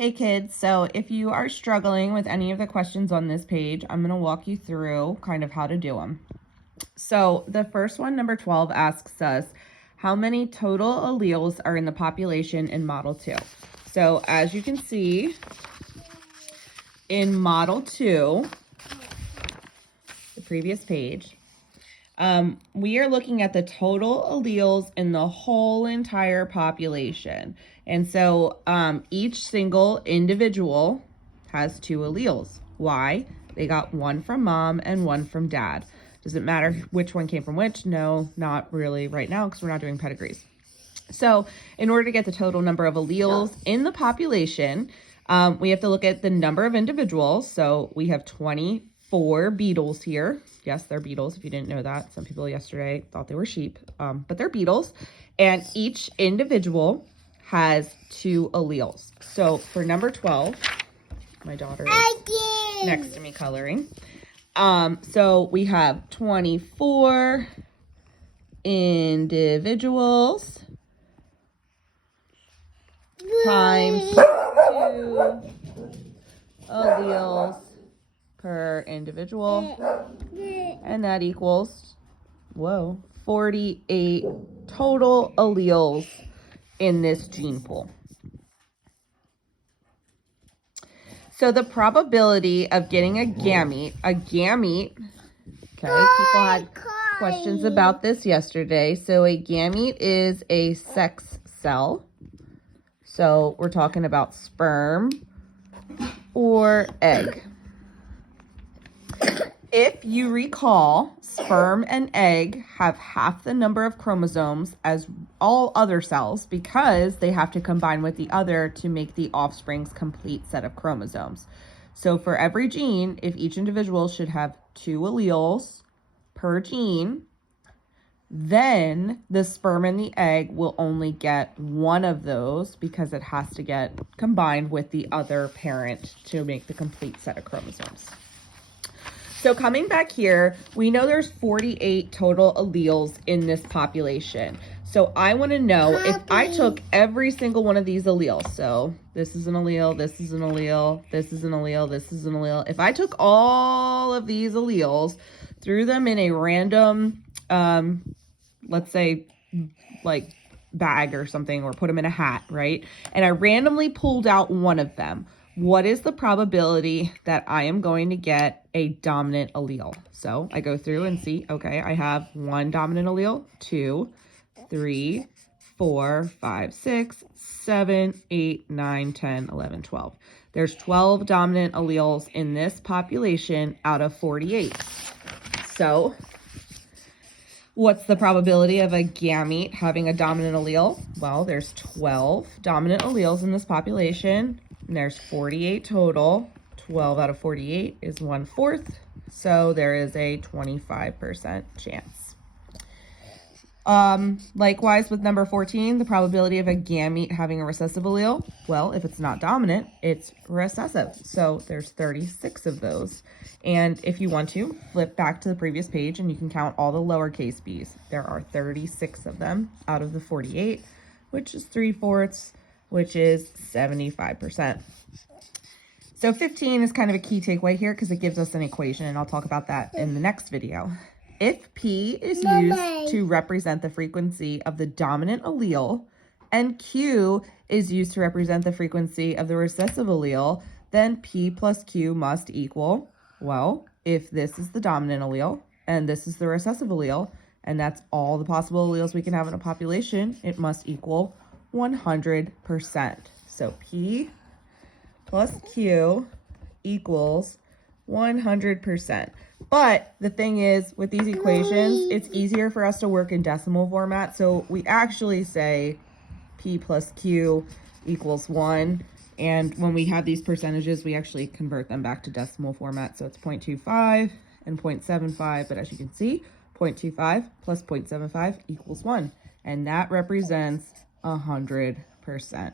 Hey kids, so if you are struggling with any of the questions on this page, I'm going to walk you through kind of how to do them. So the first one, number 12, asks us, how many total alleles are in the population in Model 2? So as you can see, in Model 2, the previous page, we are looking at the total alleles in the whole entire population. And so each single individual has 2 alleles. Why? They got one from mom and one from dad. Does it matter which one came from which? No, not really right now because we're not doing pedigrees. So in order to get the total number of alleles in the population, we have to look at the number of individuals. So we have 24 beetles here. Yes, they're beetles, if you didn't know that. Some people yesterday thought they were sheep, but they're beetles. And each individual has 2 alleles. So for number 12, my daughter is next to me coloring. So we have 24 individuals times 2 alleles per individual, and that equals, 48 total alleles in this gene pool. So the probability of getting a gamete, okay, people had questions about this yesterday. So a gamete is a sex cell. So we're talking about sperm or egg. If you recall, sperm and egg have half the number of chromosomes as all other cells because they have to combine with the other to make the offspring's complete set of chromosomes. So for every gene, if each individual should have 2 alleles per gene, then the sperm and the egg will only get one of those because it has to get combined with the other parent to make the complete set of chromosomes. So coming back here, we know there's 48 total alleles in this population. So I want to know if I took every single one of these alleles. So this is an allele, this is an allele, this is an allele, this is an allele. If I took all of these alleles, threw them in a random, let's say like bag or something, or put them in a hat, right? And I randomly pulled out one of them. What is the probability that I am going to get a dominant allele? So I go through and see, okay, I have 1 dominant allele, 2, 3, 4, 5, 6, 7, 8, 9, 10, 11, 12. There's 12 dominant alleles in this population out of 48. So what's the probability of a gamete having a dominant allele? Well, there's 12 dominant alleles in this population. And there's 48 total. 12 out of 48 is 1/4. So there is a 25% chance. Likewise with number 14, the probability of a gamete having a recessive allele. Well, if it's not dominant, it's recessive. So there's 36 of those. And if you want to, flip back to the previous page and you can count all the lowercase b's. There are 36 of them out of the 48, which is 3/4, which is 75%. So 15 is kind of a key takeaway here because it gives us an equation, and I'll talk about that in the next video. If P is used to represent the frequency of the dominant allele and Q is used to represent the frequency of the recessive allele, then P plus Q must equal, well, if this is the dominant allele and this is the recessive allele, and that's all the possible alleles we can have in a population, it must equal 100%. So P plus Q equals 100%. But the thing is, with these equations, it's easier for us to work in decimal format. So we actually say P plus Q equals 1. And when we have these percentages, we actually convert them back to decimal format. So it's 0.25 and 0.75. But as you can see, 0.25 plus 0.75 equals 1. And that represents 100%.